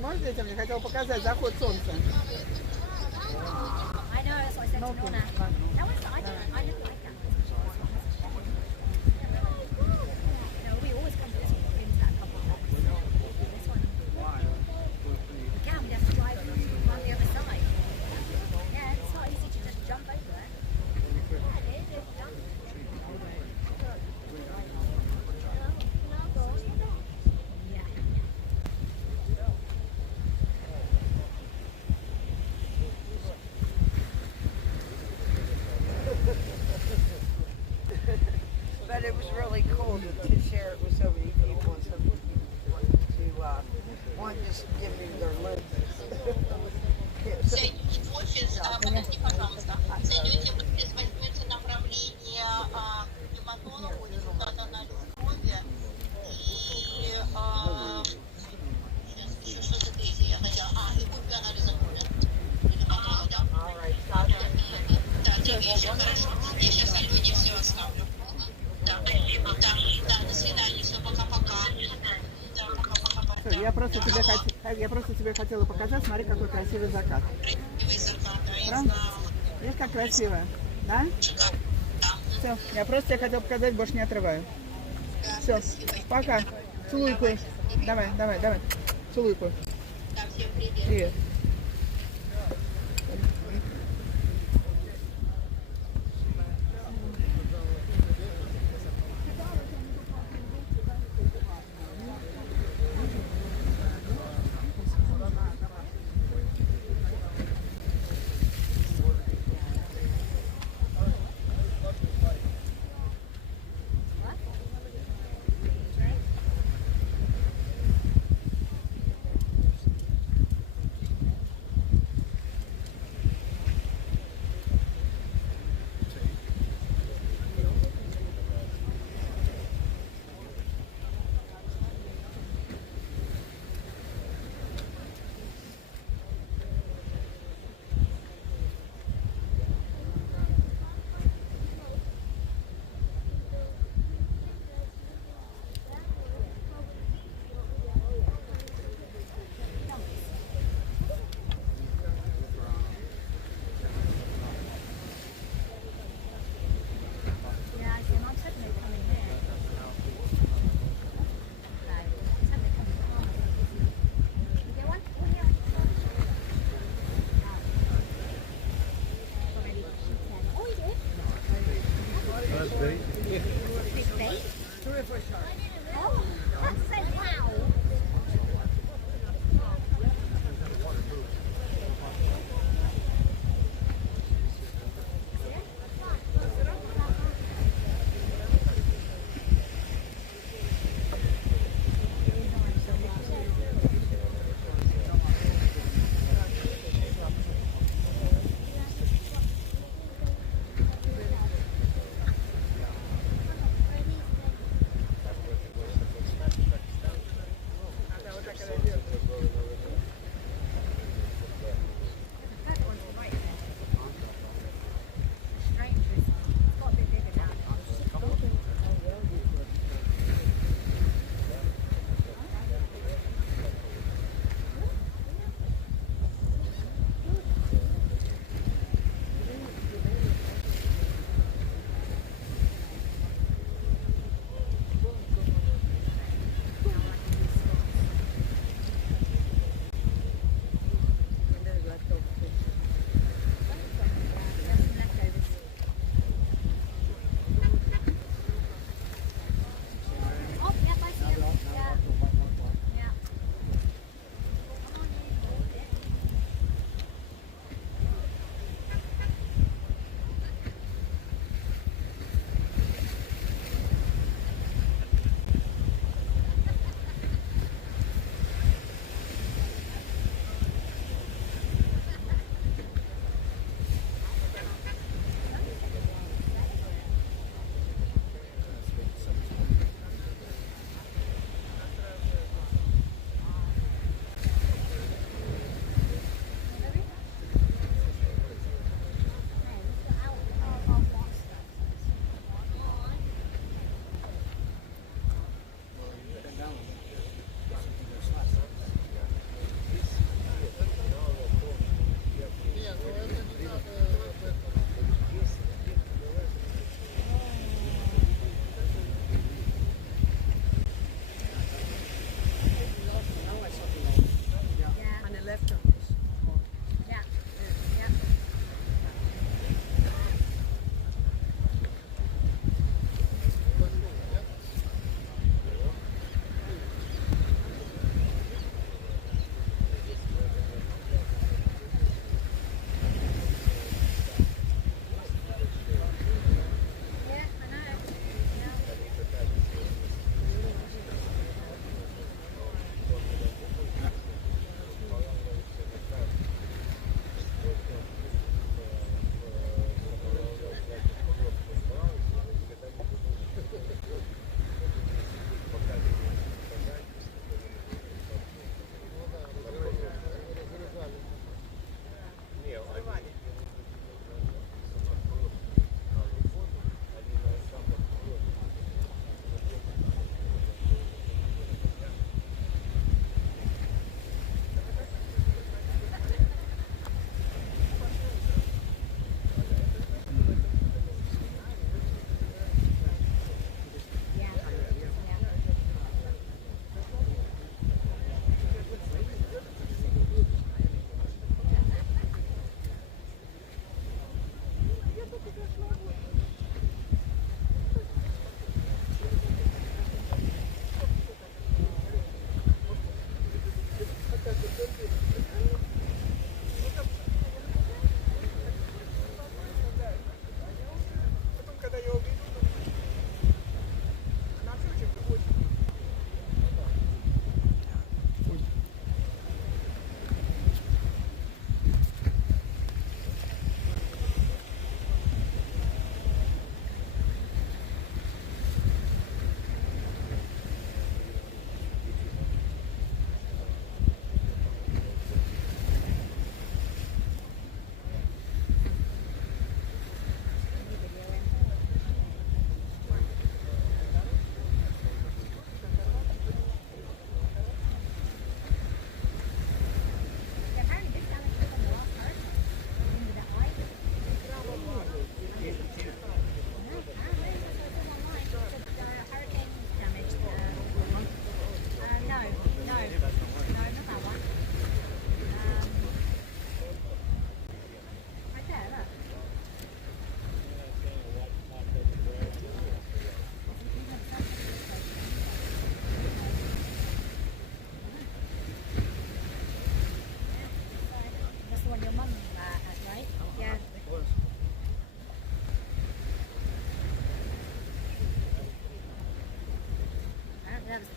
Может, детям не хотел показать заход солнца. I know, that's what I said to Nonna. That was, I didn't like that. No, we always come to this one, we've been to that a couple of times. This one. We can, we have to drive on the other side. Yeah, it's not easy to just jump over it. Yeah, it is, jump. But it was really cool to share it with so many people and so many people to one just give me their links. Зайдите в офис, подожди, пожалуйста. Зайдете в офис, возьмете направление Юматона, результата на Любове. И сейчас еще что-то третье я хотела. И копию анализа крови. Да, все хорошо. Я сейчас Алене все оставлю. Да, спасибо. Да, до свидания. Все, пока-пока. Да, пока-пока. Я просто тебе хотела показать, смотри, какой красивый закат. Красивый закат, да, я Правда? знала. Видишь, как красиво, да? Шикарно. Да. Все, я просто тебе хотела показать, больше не отрываю. Все, пока. Целуйку. Давай. Целуйку. Да, всем привет. Привет.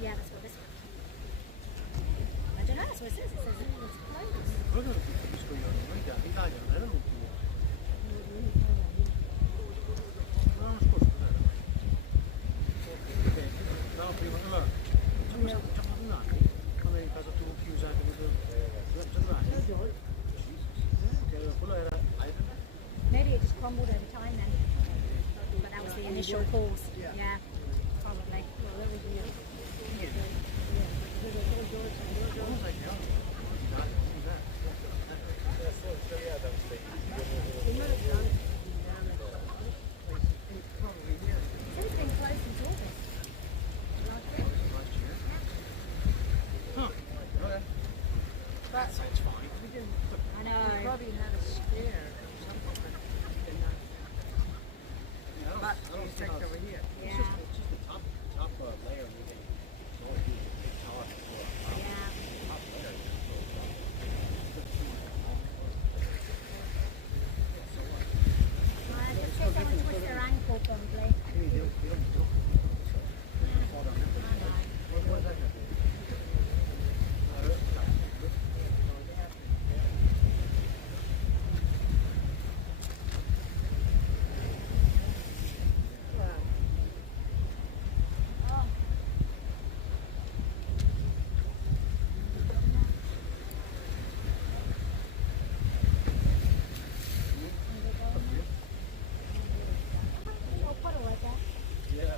Yeah, that's what this one. I don't know, that's what it says. It says it's closed. quello che non capisco io, noi in Italia non era l'ultimo. L'anno scorso cos'era? Perché no, prima, allora, già fatto un anno, quando è in casa tu chiusa, già 2 anni. Che quello era Maybe it just crumbled over time then. But that was the initial cause. Yeah, probably. So it's been closed since August. okay. That sounds fine. I know. Probably had a scare or something. But you checked over here. It's just the top layer moving. It's always big tower. Yeah. Top layer. I just say someone twist their ankle probably. What is that going to do? Little puddle right there. Yeah.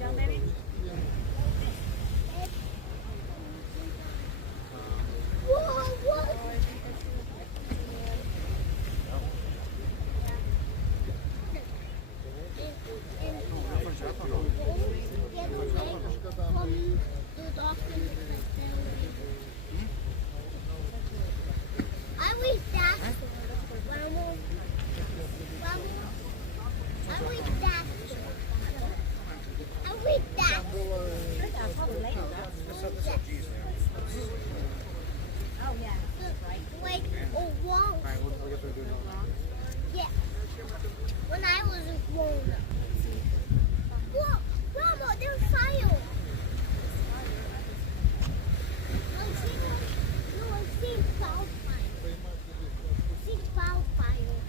Down there. Probably. Oh yeah. Like a wall. Yeah. When I was grown up. Whoa, Grandma, there's fire. I see wildfire. I see wildfire.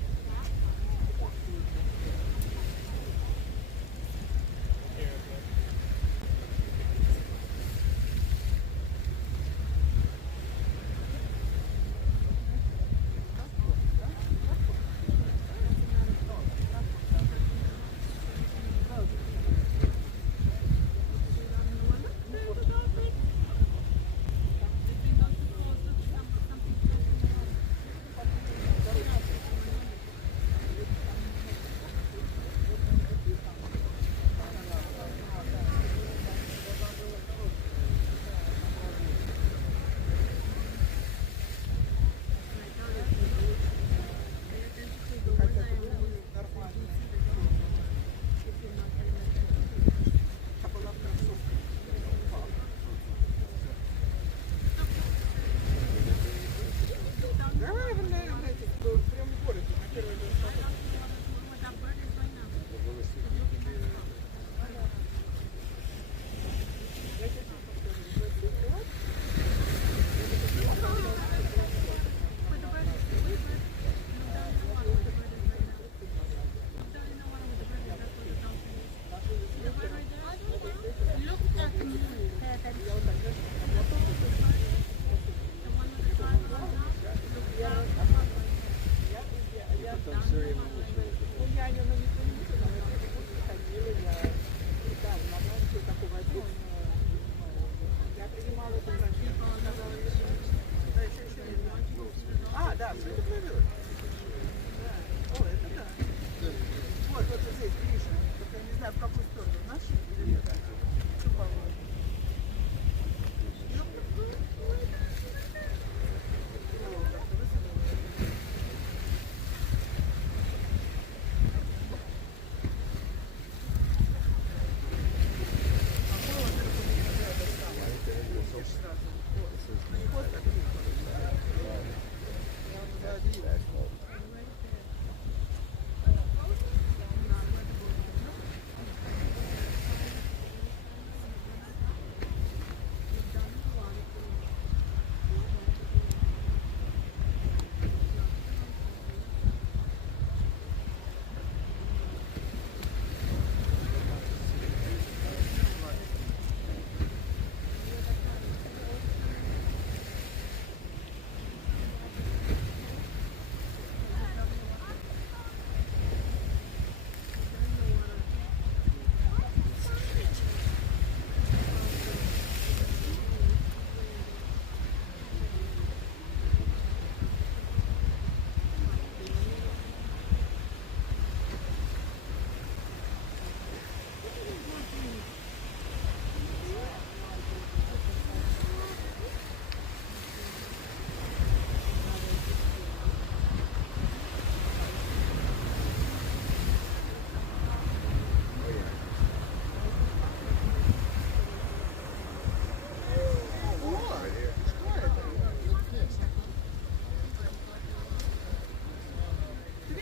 О, это да. Вот здесь, Гриша. Только я не знаю, в какую сторону. Нашу или нет? Ту, по-моему.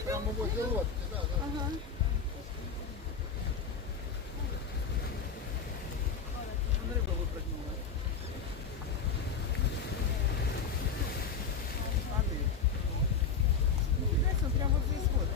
Прямо возле лодки, да. Ага. Он рыба выпрыгнула. Падает. Видать, он прямо вот здесь вот.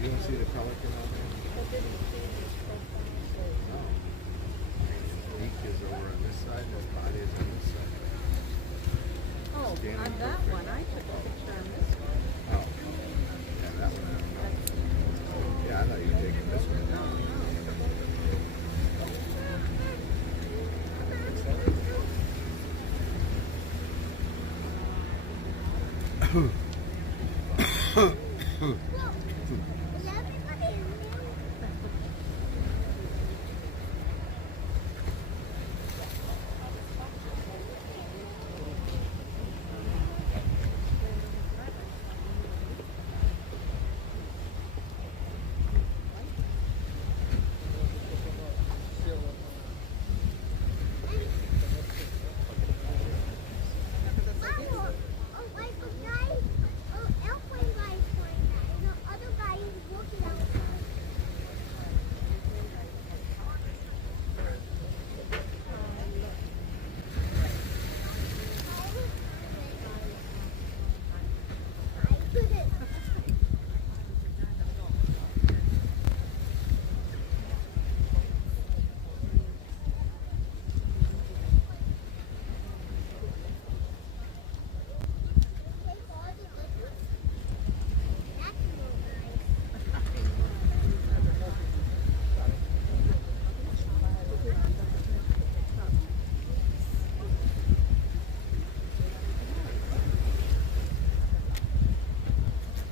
You don't see the pelican on there? No. Beak is over on this side, and his body is on this side. Oh, Standing on that perfect. one, I took a picture on this one. Oh. Yeah, that one I don't know. Yeah, I thought you were taking this one. Is everybody in there? Mama, like a guy, airplane guy is flying that, and the other guy is walking outside. I couldn't. That's real nice.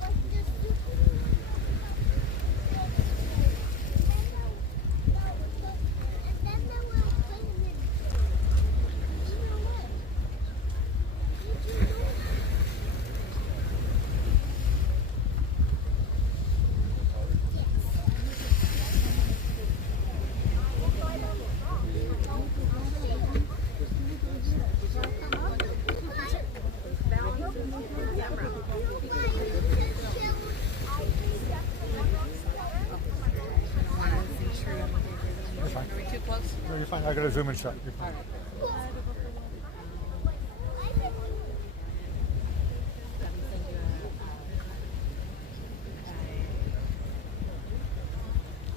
Like this and then they were playing it. You know what? Did you know? You're fine. Are we too close? No, you're fine. I got a zoom in shot. You're fine.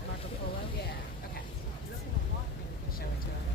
Marco Polo? Yeah. Okay. Show it to her.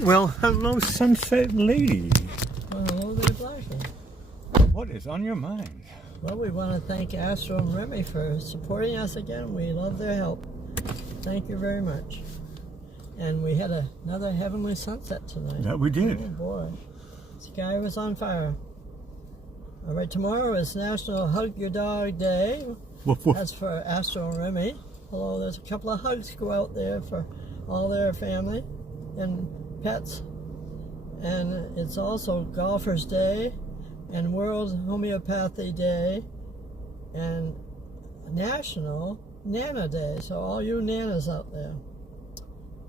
Well, hello, Sunset Lady. Well, hello there, Blackie. What is on your mind? Well, we want to thank Astro and Remy for supporting us again. We love their help. Thank you very much. And we had another heavenly sunset tonight. That we did. Oh, boy. The sky was on fire. All right, tomorrow is National Hug Your Dog Day. Woof, woof. That's for Astro and Remy. Hello, there's a couple of hugs go out there for all their family and pets. And it's also Golfers Day and World Homeopathy Day and National Nana Day. So all you nanas out there.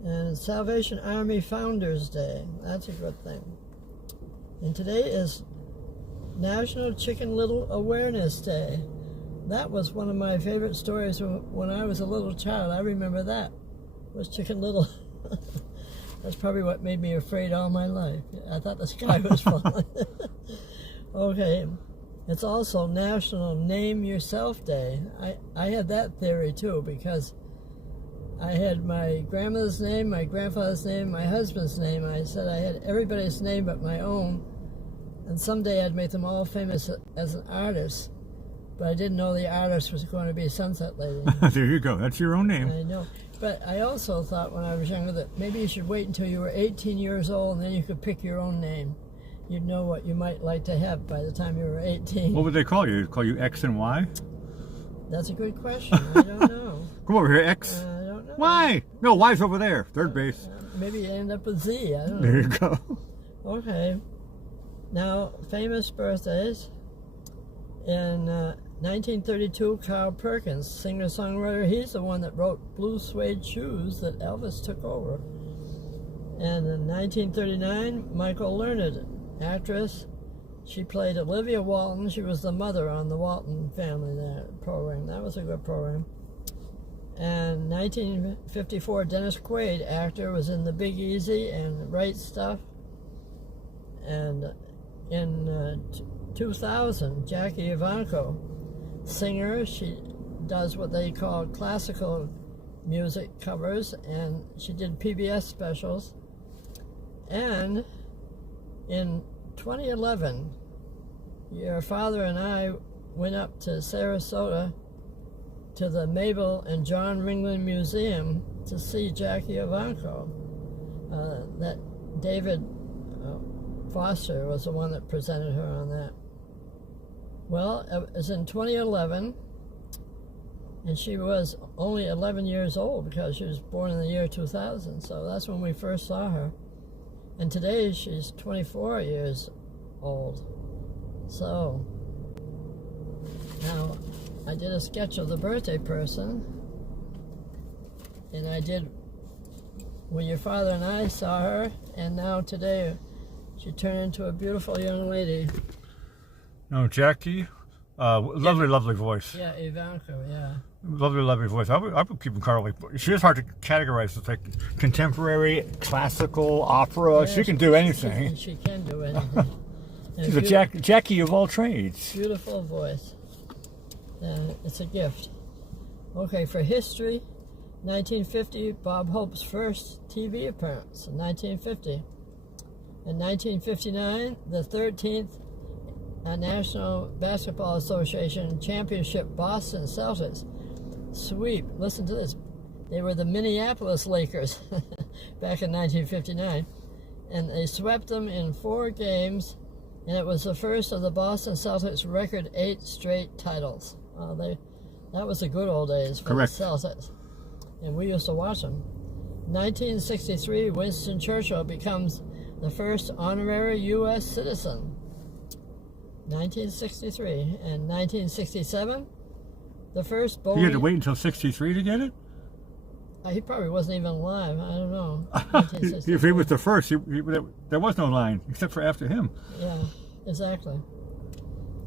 And Salvation Army Founders Day. That's a good thing. And today is National Chicken Little Awareness Day. That was one of my favorite stories when I was a little child. I remember that. Was Chicken Little. That's probably what made me afraid all my life. I thought the sky was falling. Okay. It's also National Name Yourself Day. I had that theory too, because I had my grandmother's name, my grandfather's name, my husband's name. I said I had everybody's name but my own. And someday I'd make them all famous as an artist. But I didn't know the artist was going to be Sunset Lady. There you go. That's your own name. I know. But I also thought when I was younger that maybe you should wait until you were 18 years old and then you could pick your own name. You'd know what you might like to have by the time you were 18. What would they call you? Call you X and Y? That's a good question. I don't know. Come over here, X. I don't know. Y. No, Y's over there. Third base. Maybe you end up with Z. I don't know. There you go. Okay. Now, famous birthdays. In 1932, Carl Perkins, singer-songwriter, he's the one that wrote Blue Suede Shoes that Elvis took over. And in 1939, Michael Learned, actress, she played Olivia Walton. She was the mother on the Walton Family program. That was a good program. And 1954, Dennis Quaid, actor, was in The Big Easy and Right Stuff. And in 2000, Jackie Ivanko, singer, she does what they call classical music covers, and she did PBS specials. And in 2011, your father and I went up to Sarasota to the Mabel and John Ringling Museum to see Jackie Evancho. That David Foster was the one that presented her on that. Well, it was in 2011, and she was only 11 years old because she was born in the year 2000, so that's when we first saw her. And today she's 24 years old. So, now I did a sketch of the birthday person, and I did when your father and I saw her, and now today she turned into a beautiful young lady. No, Jackie, lovely, lovely voice. Yeah, Ivanka, yeah. Lovely, lovely voice. I would keep Carly. She is hard to categorize. It's like contemporary, classical, opera. Yeah, she can do anything. She can do anything. She's a Jackie of all trades. Beautiful voice. It's a gift. Okay, for history, 1950, Bob Hope's first TV appearance in 1950. In 1959, the 13th National Basketball Association Championship Boston Celtics sweep. Listen to this. They were the Minneapolis Lakers back in 1959. And they swept them in 4 games, and it was the first of the Boston Celtics' record 8 straight titles. That was the good old days for Correct. the Celtics. And we used to watch them. 1963, Winston Churchill becomes the first honorary U.S. citizen. 1963. And 1967, the first Boeing... You had to wait until 63 to get it? He probably wasn't even alive. I don't know. If he was the first, there was no line, except for after him. Yeah, exactly.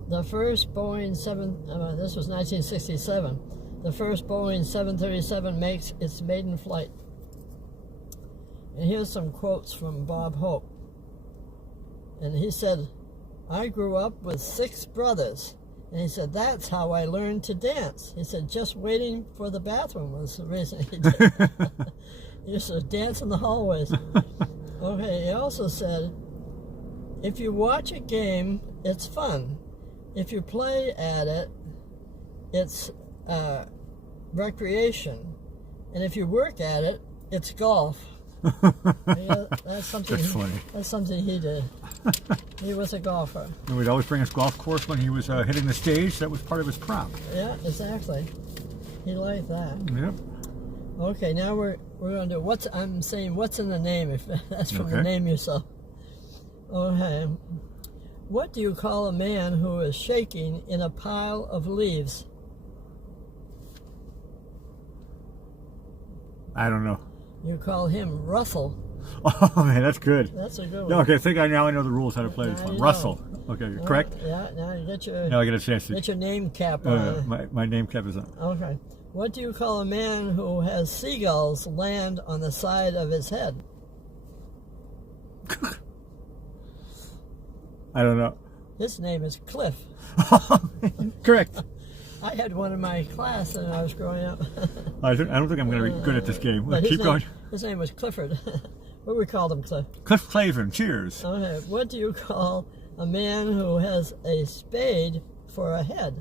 The first Boeing this was 1967. The first Boeing 737 makes its maiden flight. And here's some quotes from Bob Hope. And he said, I grew up with 6 brothers. And he said, that's how I learned to dance. He said, just waiting for the bathroom was the reason he did. He used to dance in the hallways. Okay, he also said, if you watch a game, it's fun. If you play at it, it's recreation. And if you work at it, it's golf. Yeah, that's funny. That's something he did. He was a golfer. And we'd always bring us golf course when he was hitting the stage. That was part of his prop. Yeah, exactly. He liked that. Yep. Okay, now we're going to do what's in the name, if that's from the name you saw. Okay. What do you call a man who is shaking in a pile of leaves? I don't know. You call him Russell. Oh man, that's good. That's a good one. No, okay, now I know the rules how to play this one. Russell. Okay, correct? Yeah, now you get your... Now I get a chance to... Get your name cap on. My name cap is on. Okay. What do you call a man who has seagulls land on the side of his head? I don't know. His name is Cliff. Correct. I had one in my class when I was growing up. I don't think I'm going to be good at this game. But Keep going. His name was Clifford. What we called him, Cliff? Cliff Clavin. Cheers. Okay. What do you call a man who has a spade for a head?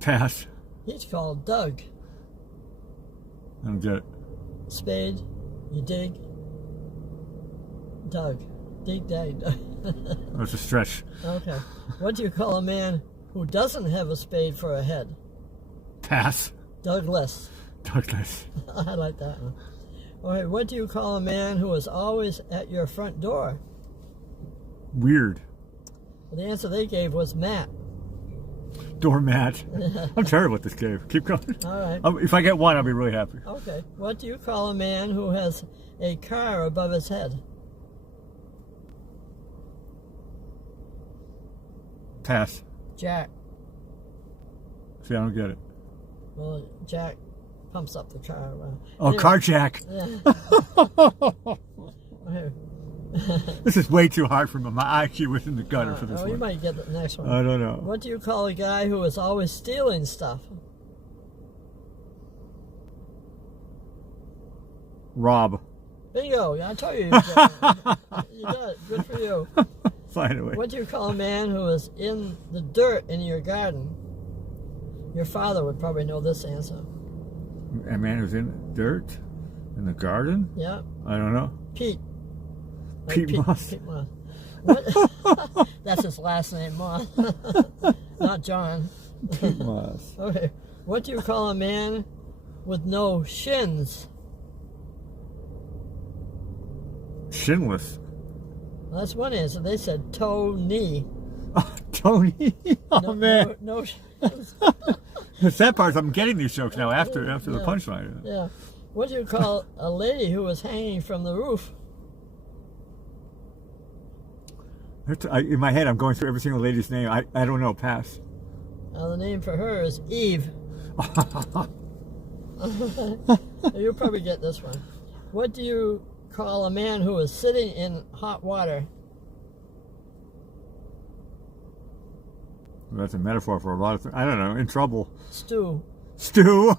Pass. He's called Doug. I don't get it. Spade, you dig. Doug. Dig, dag. That's a stretch. Okay. What do you call a man who doesn't have a spade for a head? Pass. Douglas. Douglas. I like that one. All right. What do you call a man who is always at your front door? Weird. The answer they gave was Matt. Doormat. I'm terrible at this game. Keep going. All right. If I get one, I'll be really happy. Okay. What do you call a man who has a car above his head? Pass. Jack. See, I don't get it. Well, Jack pumps up the car. Oh, Anyway. car jack. Yeah. Okay. This is way too hard for me. My IQ was in the gutter for this You one. might get the next one. I don't know. What do you call a guy who is always stealing stuff? Rob. Bingo! I told you. You did it. Good for you. Finally. What do you call a man who is in the dirt in your garden? Your father would probably know this answer. A man who's in dirt in the garden? Yeah. I don't know. Pete. Pete Moss. Pete Moss. What? That's his last name, Moss. Not John. Pete Moss. Okay. What do you call a man with no shins? Shinless. Well, that's one answer. They said toe knee. Oh, Tony. Oh, man. No shins. The sad part is I'm getting these jokes now after the Yeah. punchline. Yeah. What do you call a lady who was hanging from the roof? In my head, I'm going through every single lady's name. I don't know. Pass. The name for her is Eve. You'll probably get this one. What do you call a man who is sitting in hot water? That's a metaphor for a lot of things. I don't know. In trouble. Stew. Stew.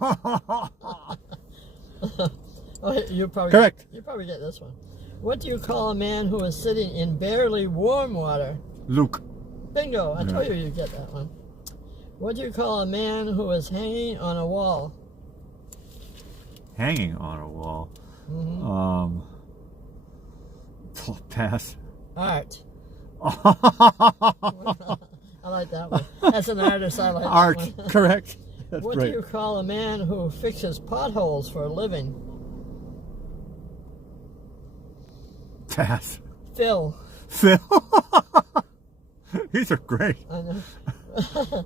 You probably Correct. You probably get this one. What do you call a man who is sitting in barely warm water? Luke. Bingo! I told you you'd get that one. What do you call a man who is hanging on a wall? Hanging on a wall. Mm-hmm. Pass. Art. I like that one. As an artist, I like Art. that one. Correct. That's What right. do you call a man who fixes potholes for a living? Pass. Phil. Phil. These are great. I know.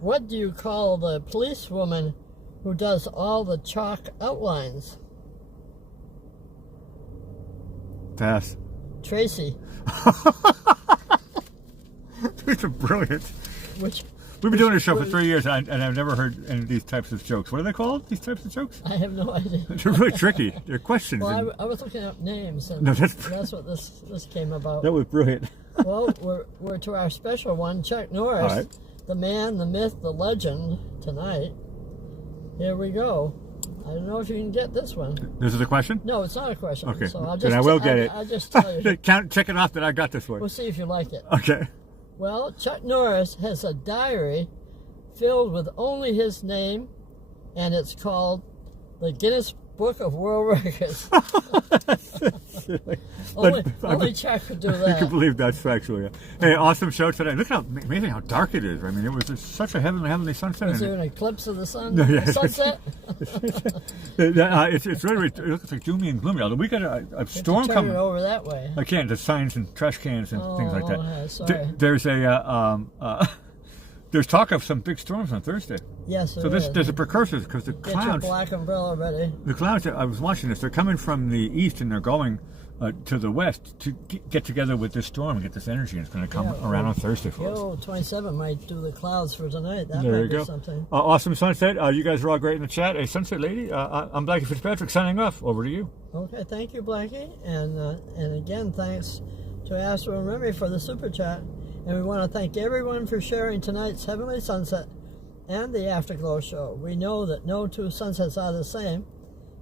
What do you call the policewoman who does all the chalk outlines? Pass. Tracy. These are brilliant. Which We've been doing this show for 3 years, and I've never heard any of these types of jokes. What are they called? These types of jokes? I have no idea. They're really tricky. They're questions. Well, I was looking up names, and No, that's what this came about. That was brilliant. Well, we're to our special one, Chuck Norris, All right. the man, the myth, the legend, tonight. Here we go. I don't know if you can get this one. This is a question? No, it's not a question. Okay. So I'll Then I will get it. I'll just tell you. Check it off that I got this one. We'll see if you like it. Okay. Well, Chuck Norris has a diary filled with only his name, and it's called the Guinness Book of World Records. only Chuck could do I that. can believe that's factual, yeah. Hey, awesome show today. Look how amazing how dark it is. I mean, it was just such a heavenly sunset. Was there an eclipse of the sun? No, yeah. Sunset? It's really, it looks like doomy and gloomy. Although we got a storm Turn coming. it over that way. I can't. There's signs and trash cans and things like that. yeah, sorry. There's there's talk of some big storms on Thursday. Yes, So there is. there's a precursor because the Get your clouds. black umbrella ready. The clouds. I was watching this. They're coming from the east and they're going to the west to get together with this storm and get this energy. And it's going to come around on Thursday for us. Yo, 27 might do the clouds for tonight. That There might you be go. something. Awesome sunset. You guys are all great in the chat. Hey, Sunset Lady. I'm Blackie Fitzpatrick signing off. Over to you. Okay, thank you, Blackie. And again, thanks to Astro and Remy for the super chat. And we want to thank everyone for sharing tonight's Heavenly Sunset and the Afterglow Show. We know that no two sunsets are the same.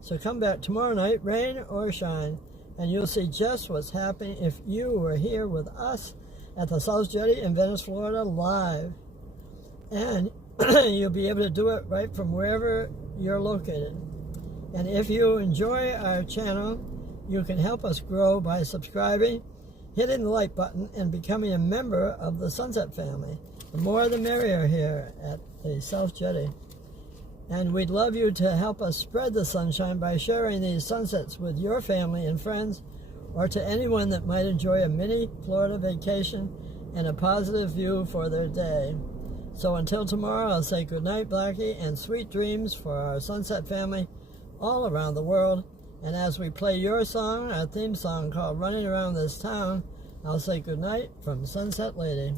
So come back tomorrow night, rain or shine, and you'll see just what's happening if you were here with us at the South Jetty in Venice, Florida, live. And you'll be able to do it right from wherever you're located. And if you enjoy our channel, you can help us grow by subscribing, hitting the like button, and becoming a member of the Sunset family. The more the merrier here at the South Jetty. And we'd love you to help us spread the sunshine by sharing these sunsets with your family and friends, or to anyone that might enjoy a mini Florida vacation and a positive view for their day. So until tomorrow, I'll say goodnight, Blackie, and sweet dreams for our Sunset family all around the world. And as we play your song, our theme song called Running Around This Town, I'll say goodnight from Sunset Lady.